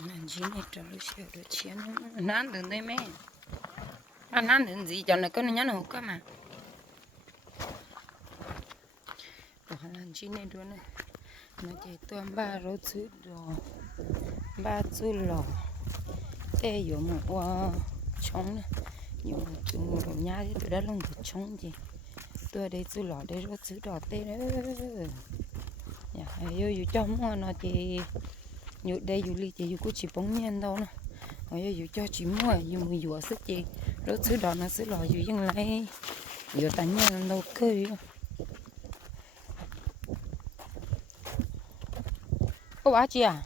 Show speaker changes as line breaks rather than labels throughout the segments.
mình chỉ này cho lúc xíu được chiến nán đến đây mẹ à nán đến gì cho nó có nó nhắn hộp cơ mà bỏ lần chỉ này đứa này nó chỉ toàn ba rốt chữ đồ ba chữ lò tê có một qua chống này nhiều yêu trong nó chỉ nhiều đây dù li có chỉ bóng nhiên đâu nè. Ở đây dù cho chỉ mua dù mùi dù sức gì rốt chữ đỏ nó sẽ lò dù dân lại dù tanya nhiên đâu cơ đi có bá chị à?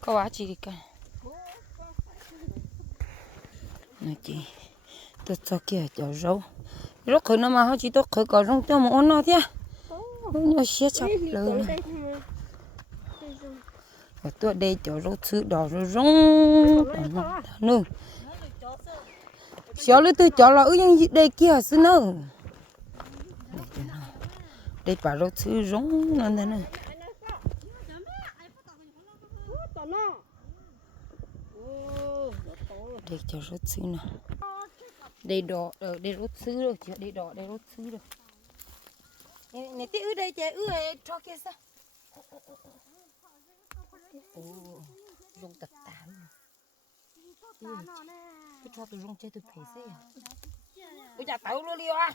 Có bá chị cả nè chị tôi cho kia cho rau rau khởi nó mà họ chỉ tôi khởi có rong cho một nó thế nó xé chọc lớn tôi đây cho rốt thứ đỏ rồi rong đỏ nó nữa lấy tôi cho là ư những đây kia xin nữa đây bà rốt thứ rong nó thế nè, đây cho rốt xứ nè đây đỏ ở đây rốt xứ rồi chị đây đỏ đây rốt xứ rồi này tí ư đây chị ư cho kia sao ồ rong tật tám cái cho tôi rong chơi tôi phải xe à? Ôi chả tao luôn đi à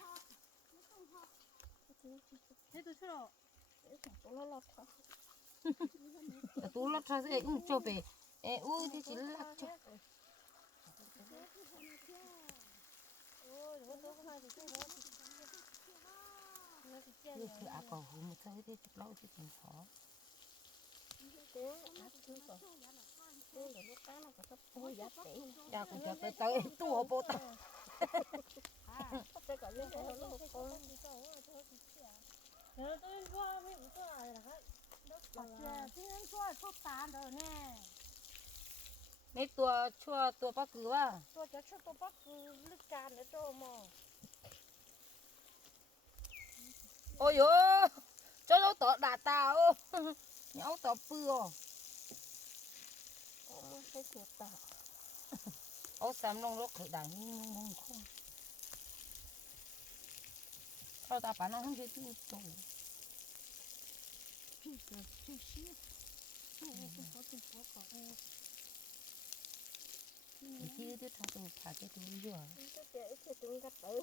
tôi lót ra sẽ cho về. Ui thì chỉ lắc cho. Thì à có hú một thời thì lâu thì cũng khó. Dạ cũng cho tới tới tua bộ ta. Mấy tua chua tua bác cứ à? tôi cho chút tôi bắt lít can để cho mà Ôi ôi, cho nó tỏ đà tà ô. Nhau tỏ bừa.
không thấy chuột tao
Ô xám nông lúc khởi đảng nhưng nông không. Sao ta bán nó không thấy tu tu. chút là chút xíu chút chút có chút có có Thì kia chứ thằng tu thả cho tu vừa. cái cái cái tung gắt tới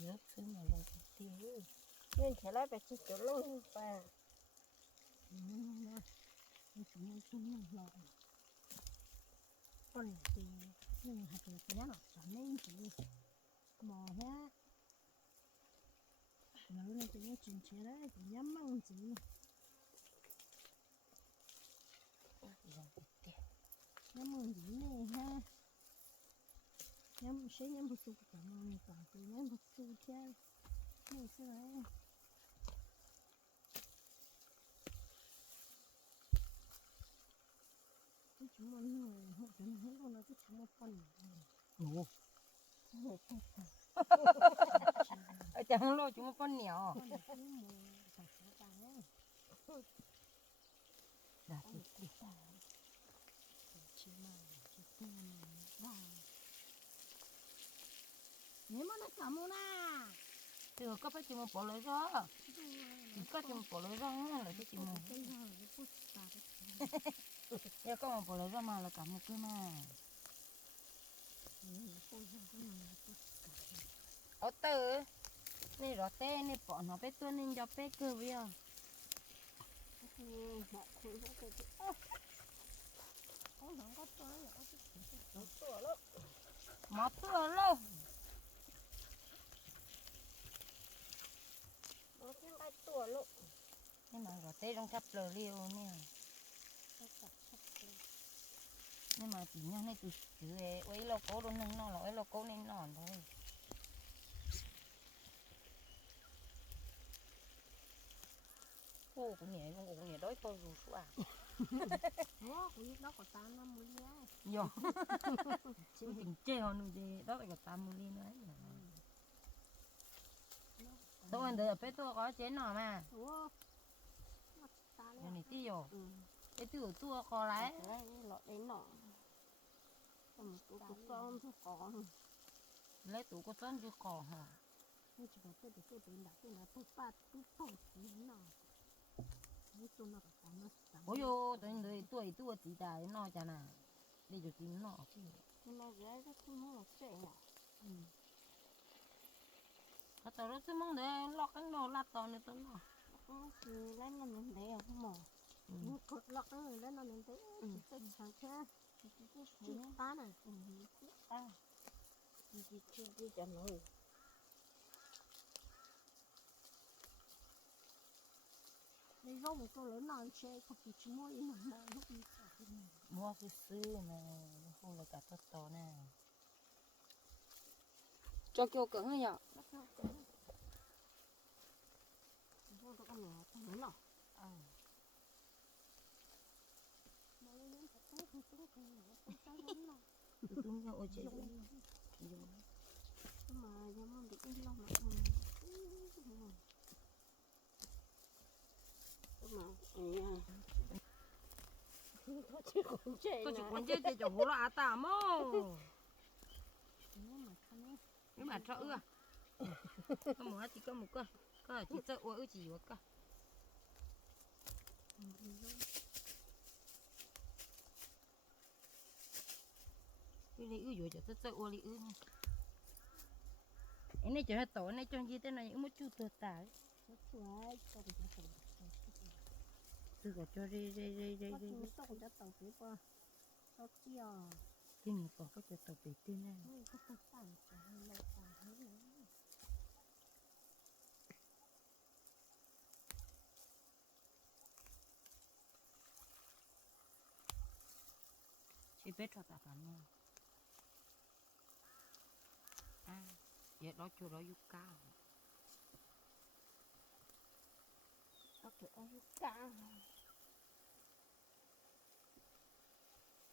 Nhớ xứ mà lòng cái tiêu
nên thế lại phải chỉ chỗ lông và
con thì nhưng hạt thì cái nó trở nên chỉ mò ha nó lên tự nhiên chuyển chế đấy thì nhắm măng gì Lòng cái tiêu. nhắm măng gì nè ha nhắm sẽ nhắm một số cả măng cả từ nhắm một số theo này sao đấy cái chúng người họ chúng mình không nói cái chúng mình phân Ồ. Ở chẳng lo chúng con nhỏ. con cái mù sản xuất tài ấy Đã thì thì. chỉ mà chỉ tiền và nếu mà nó cả mù na Từ có phải chúng bỏ lỡ ra. Chỉ có chúng bỏ lỡ ra là cái chúng. cái giờ cái phút ta cái Ya có mà bỏ lỡ ra mà là cả một cái mà. phút giờ cái này phút Ở từ. Này rõ tê này bỏ nó bé tuôn nên cho bé cơ bây giờ. họ khối
nó cái có nó có tới là có cái tuổi lắm
Mà tưa lâu.
nó thêm ba tuổi lắm
Nhưng mà rõ tê trong thắp lờ liêu nè. Nhưng mà chỉ nhau này từ từ ấy lâu cố đâu nâng nó là ấy lâu cố nên nòn thôi. Ô cũng nhẹ cũng cũng nhẹ đói tôi rồi à.
nó cũng nó có tám năm mới nhá
Yo. Chứ tình chê họ nuôi gì đó là cái tam mù li nữa tôi ăn được bé tôi có chén nào mà
ủa nó ta nhà lên này tí rồi ừ cái từ tua có lấy đấy lọ đấy nọ tầm tụ tụ con thu con
lấy tủ có chân chưa còn hả nhưng chỉ có cái cái bên đó cái là thu ba thu thu tí nọ mấy tụ nó có nó sắm ôi yo tôi người tuổi tua chỉ đại nó chả nà đi cho chính nó chứ
nhưng mà cái cái thu nó là trẻ nhỏ ừ
Hãy subscribe cho kênh Ghiền Mì Gõ Để không bỏ lỡ những video hấp dẫn
nó thì lấy nó mình để ở cái mỏ nó cột lọt nó lấy nó mình để cái sáng thế cái cái cái ta này ừ cái ta
cái cái cái
cái rau một tô lớn nào chơi không chỉ chỉ mua ít mà lúc đi xả
cái mua cái sư mà nó không là cả tất to nè cho kêu cứng hay nhở nó theo cái vô tôi con nhỏ con lớn nào mà nó lớn thật tốt không tốt không nhỏ không sao lớn nọ tôi tung ra chị mà bị
mà có chỉ cũng chạy
có chỉ quan chơi chơi chỗ là à mô nhưng mà cho ưa có một chỉ có một cơ có chỉ chơi ôi chỉ một cơ? Cái này ư rồi cho chơi ôi ư anh này cho tổ này cho gì thế này? Một chút tơ tải nó từ cả cho đi đi đi đi đi đi
trong cái tàu phía qua nó kia,
cái này có cái tàu bị tin này nó có tàu cái này tàu thế này chỉ biết cho ta cả nữa à nó
kiểu ăn cá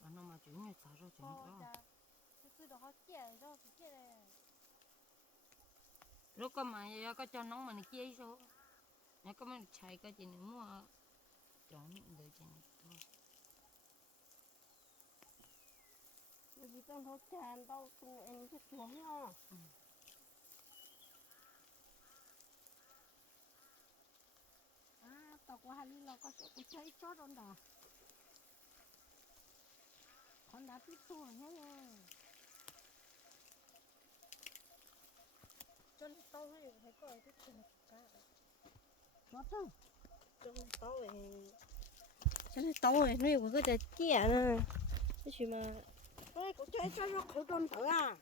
mà nó mà chúng như sao rồi chúng đó
cái thứ đó họ chia rồi thì chia này.
Lúc có mà có cho nóng mà nó chia số nó có mà chạy cái gì nữa mua chọn được gì thôi.
Bởi vì con họ tràn đâu tụi em sẽ xuống nha à tao có hai lọ có chỗ cũng chơi chót đó con đã biết thua nha chân tao hay phải coi cái chân cá chót không chân tao thì
chân tao thì nó có cái chia nè cái gì mà
ơi cũng chơi cho nó khẩu tròn thở à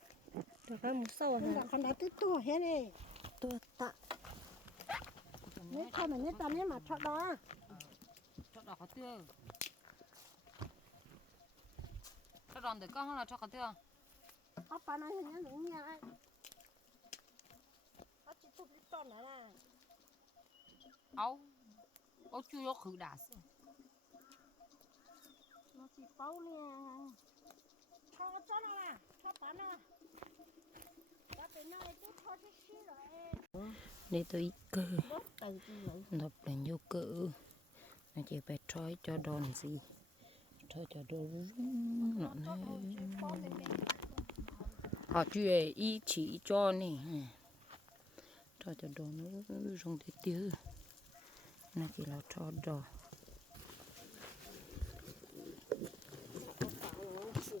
được cái một sâu
hả? Con đã tức tua hết đi tua tạ nếu thôi mà nếu tao nếu mà cho đó
cho đỏ có tiêu. Cho đòn được con là cho có tiêu.
Có bà nói nhớ đúng nha. Có chỉ chụp đi tròn nữa là
áo áo chưa có khử đá xưa
nó chỉ bao nè cho cho nó là cho bà nó đã bị nói tôi cho chứ xí rồi
để tôi cơ. Bớt từ đập lên vô cơ. Nó chỉ phải trói cho đòn gì? Trói cho đòn nó này họ chuyện ý chỉ cho nè. Trói cho đòn nó không thể tiêu. Nó chỉ là cho đòn chui sai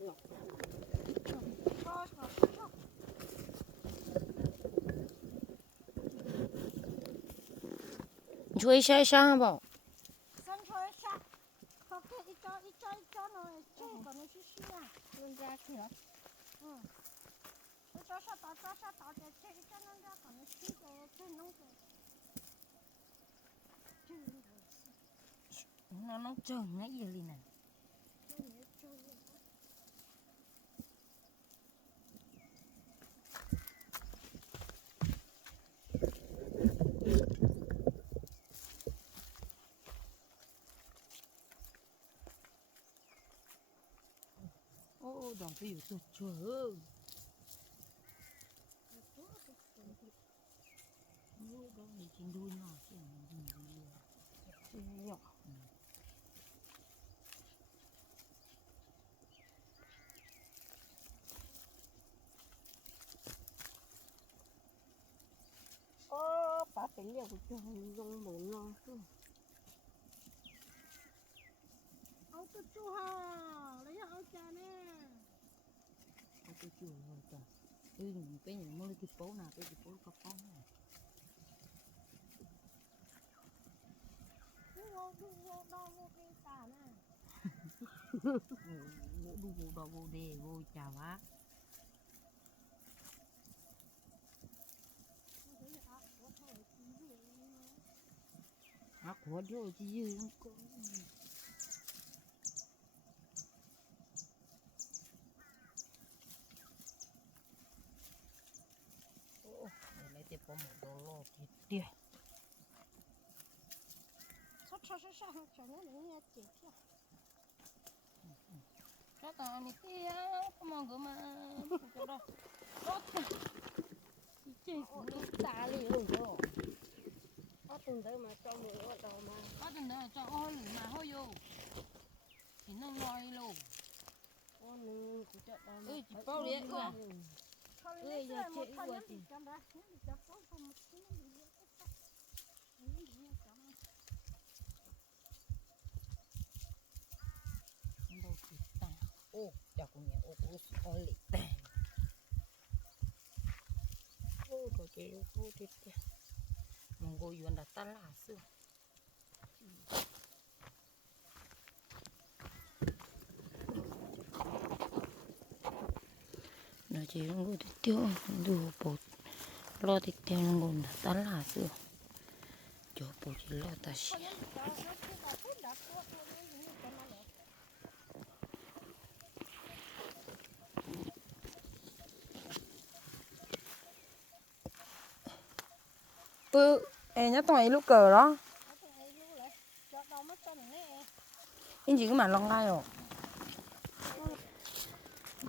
sao bảo Sân thôi sao? Có cái ít cho chuối xa xa bỏ
nó chơi nó xí nãy à. Luôn ra kìa. Ừ. Ít cho sao tao cho sao tao để chơi ít cho nó ra còn nó xí cái chơi nông cái.
Chơi nó rồi. nó nó trơn ngay gì này Chơi nó chơi ô đòn cái gì tôi nuôi con này chỉ nuôi nó à? chứ mình đừng nuôi nhỏ. Ô bà tính liệu của chồng dùng muốn nó
áo tôi chú hà lấy áo cha nè
có cái chuột rồi ta ừ mình cái những mưa cái phố nào cái cái phố có phong này.
Vô đu vô
đâu vô đề vô chào á. Tôi thấy áo của thôi chỉ về á của vô chỉ dư không có Ô, để lấy tiền có một
sao sao cho những ô nương của
chợ đầu mà Ừ, chỉ bao liệt cơ à?
thôi Ê, lấy giờ cái một chị thôi vừa nhắm chị. bị chấm ra nhắm bị chấm có không một tí nó bị giết cái sắc nhắm bị
chấm Đâu thì ta Ô, chào cô nhà ô cô ôi lị tè Ô, có chị ô cô thì kìa Mong cô yuan đã ta là xưa nó chỉ không có thịt tiêu đủ bột lo thịt tiêu nó còn đã ta là xưa cho bột chỉ lo ta xí thôi nhắm bị chấm nó cứ vào phút đặt qua thôi nó như chấm nó lẹ ừ em nhớ tụi lúc cờ đó. Anh chỉ cứ mà lòng gai rồi?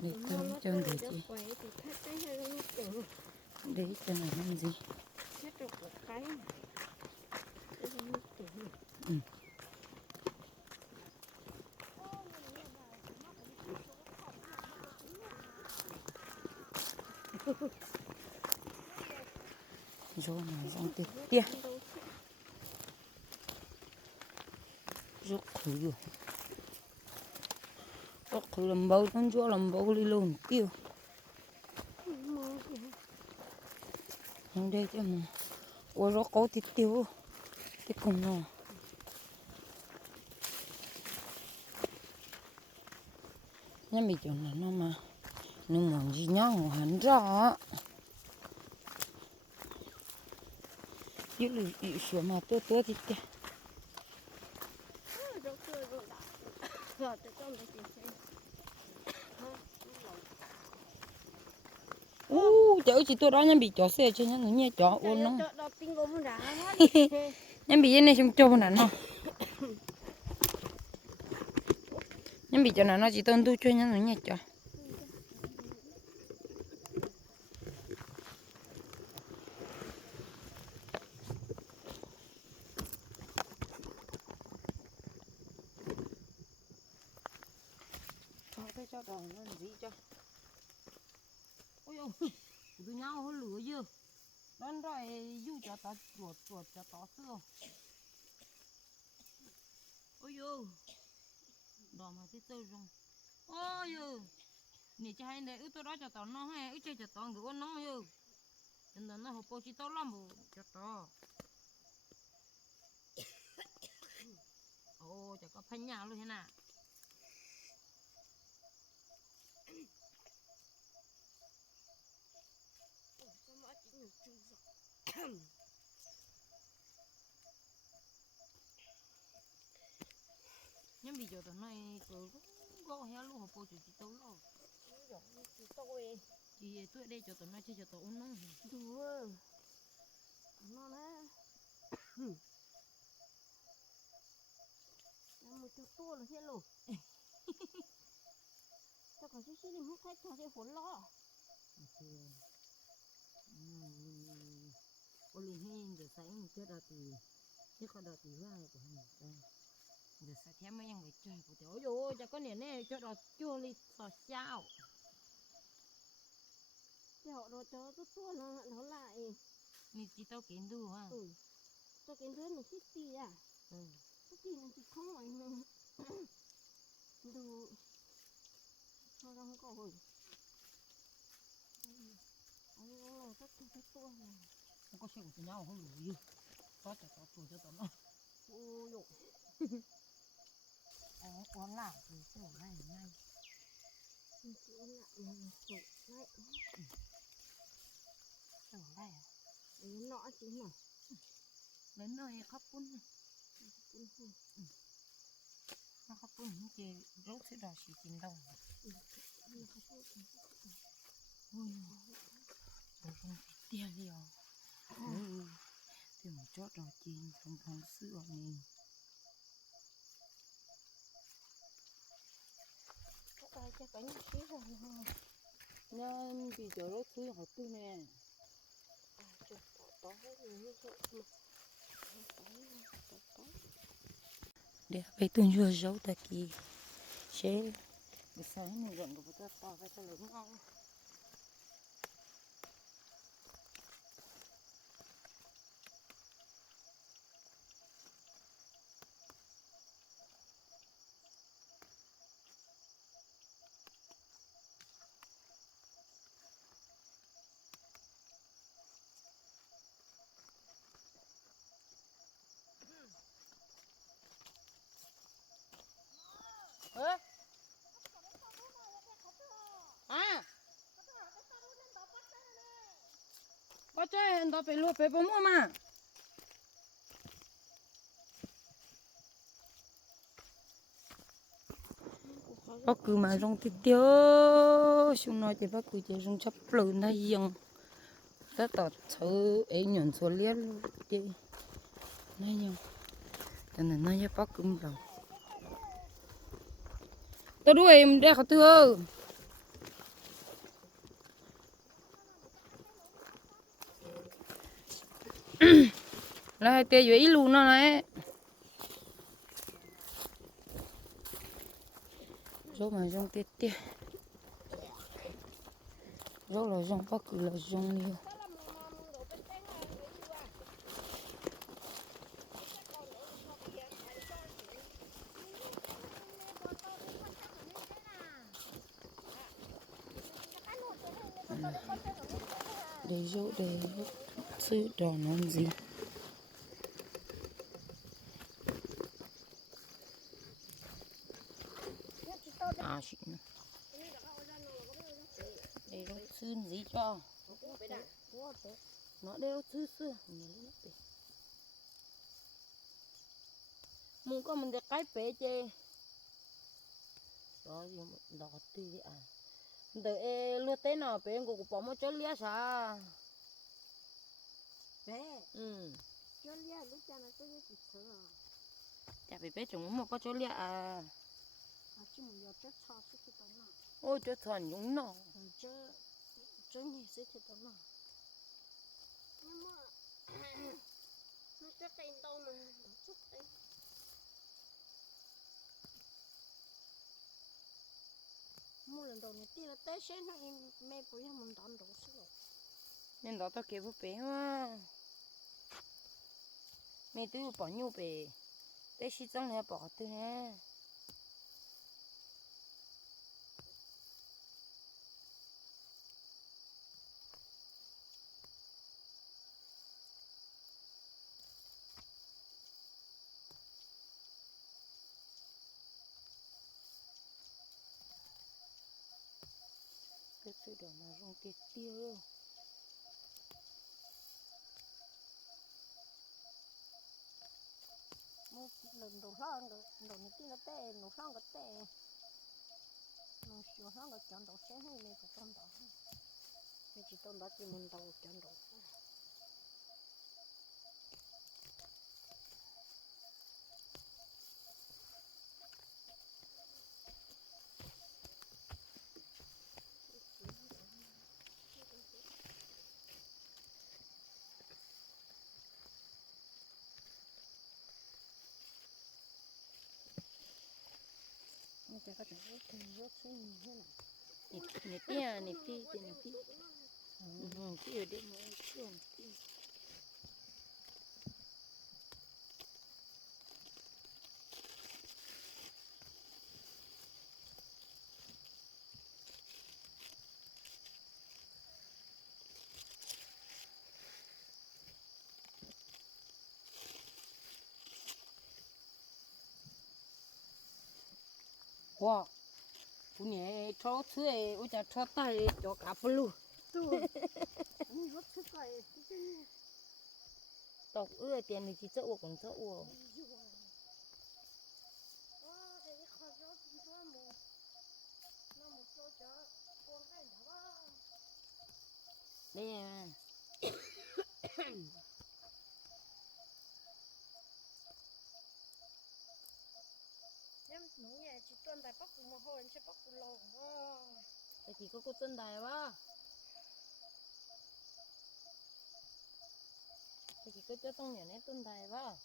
Để tâm chân để chị để cho này làm gì chết được. Một cái này. cái gì nó tưởng Ừ. rồi này xong tiếp tia rút khử rồi. Rút khử làm bao con chúa làm bao đi luôn tiêu không đây chứ mà. Ô rút có thịt tiêu cái cùng nào? Nhưng mà chỗ này nó mà nó mòn gì nhau hẳn rõ dưới lì bị sửa mà tôi tôi thì kìa rồi rồi rồi rồi tới trong đây thì sẽ u chợ chỉ tôi đó nhân bị chó xe chứ nhân người nhà chó ôn nó nhân bị cái này xong trâu nè nó? Nhân bị chỗ nào nó chỉ tôn tu cho nhân người nhà chó cho cái cho đòn nó gì cho ôi ôi tụi nhau hơi lửa dư đón rồi du cho tao chuột cho tao xưa ôi yo đỏ mà thấy tôi rong ôi yo nè cho hai này ưu tôi đó cho tao nó hay ưu chơi cho tao người nó yo nên là nó học bao nhiêu tao lắm bộ cho tao. Ô cho có phanh nhà luôn thế nào. nhưng bây giờ tao nói cứ gõ heo luôn bao nhiêu chỉ tao lo tôi chỉ tôi đây cho tao nói chơi cho tao uống nó
đùa nó nè một chút tua là hết luôn. Cho có xí xí đi mất khách cho cái hồn lo thì
mình ô lì hin giờ sáng chết ra thì chứ còn đợt thì ra của mình. Đây giờ sáng thêm mấy người chơi của tiểu ôi cho con này nè cho đợt chua lì sò sao
cái họ đồ cho cái tua nó nó lại.
Mình chỉ tao kiến đủ ha ừ.
Cho cái đứa nó xí xí à? Ừ. Cái gì nó chỉ không ngoài mình đồ cho nó không có hồi. Anh nó là các cái tua này.
Không có chuyện của nhau không? Đủ gì có cho tao tuổi cho tao nó. Ôi dồi có uống lại thì sổ này ngay mình lại
mình sụt lại sửa đây à đến nọ chứ mà
đến nơi khóc bún cũng không nó khóc bún như chị rốt sẽ đòi chỉ tìm đâu mình không có ui rồi không tia đi à ừ thì một chót rồi chín không không sữa mình
tay cho rồi
nên bị giờ đó thứ họ tư nè. Tỏ hết để bây tuần vừa giấu ta kỳ sẽ sáng mình gần của ta to cái ta lớn ngon ơ à có chơi nó phải lúa phải bông mà. Bác cứ mà rong thì tiêu, xuống nói thì bác cứ chỉ rong chấp lợn này dừng ta tỏ chớ ấy nhuận số liệt đi. Này nhưng cho nên nói nhớ bác cứ lòng tao đuổi em ra khỏi tư. Là hai tê dưới luôn nó này rồi mà dùng tê tê rồi là dùng bắc là dùng nhiều để dỗ để sư đỏ non gì à chị nữa để nó xương gì cho nó đeo xưa xưa muốn có mình được cái bể chê đó gì mà đỏ tươi à. Đợi lúa té nào bể của bỏ một chỗ lia sao
bé ừ. Cho lia lúc cha nó tôi chỉ sợ
chả phải bé chúng một có chỗ lia à. À mình ôi chỗ thuần nhúng nọ.
Chứ chứ gì sẽ cái đó nào nhưng mà nó chết tên đâu mà nó chết tên mua lần đầu này tiên là té nó em mẹ bùi ham mình đón đồ xíu rồi.
Nên đó tao kêu bé mà mẹ tôi bỏ nhiều bé để xí trong này bỏ tôi ha. Đó mà rong tiệt tiêu
mua lần đầu xong rồi đầu này tiên là té đầu xong cái té nó sửa xong cái chọn đầu xén hay mẹ phải tôn đó
mẹ chỉ tôn đó chỉ mình đầu chọn đầu cái cái cái cái rất xinh thế này nè nè tia nè tia tia nè tia ừ tia đi mà chuông tia wow cô nhẹ cho thứ ấy ôi chà cho tay cho cả blue tôi anh rất thích cái cái tộc ưa tiền thì chỉ chỗ còn chỗ Wow, để khó cho chúng tôi một nó một chỗ cho con cái đó đây à
em nấu nhẹ chỉ tuần tại bắc cùng một hồi em sẽ bắc cùng lồng
cái chỉ có cô chân đài ba cái chỉ có cho tông nhà này chân đài ba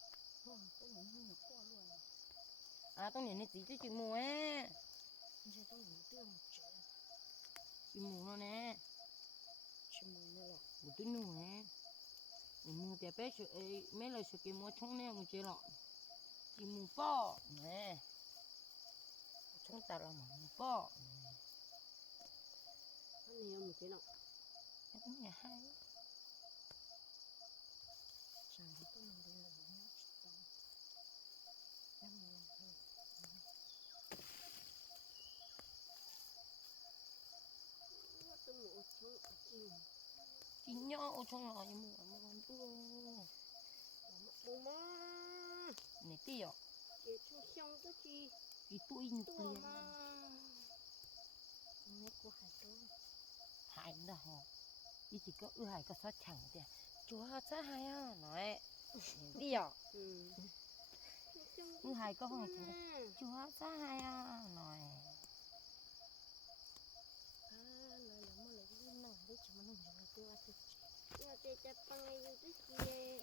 à tông nhà này chỉ chứ, chị mù ấy? Chị tông muốn tiêu một triệu chị mù nó nè.
Chỉ nó là
một tí nụ nè. Mù tiệt bé sợ ấy, mấy lời sợ cái nè, một chế lọ. Chị mù bò nè chúng ta là mù bò
anh nhiều một triệu nào em nhà hai chẳng thì tôi mình đi làm nhá em mua
thôi tôi mua chút ừ chị nhỏ ở trong lọ nhưng mà mà làm tua bố má này tiêu
để cho xong cái gì chị tụi nhục tua liền nghe của hải tôi
hai đó hả? Đi chỉ có ưa hai cái sao chẳng tiền chúa sao hai à? Nói đi à ưa hai có chẳng? Chúa sao hai à? Nói. À là đấy mà nó dùng tiêu ăn thịt nhà tê chặt bằng cái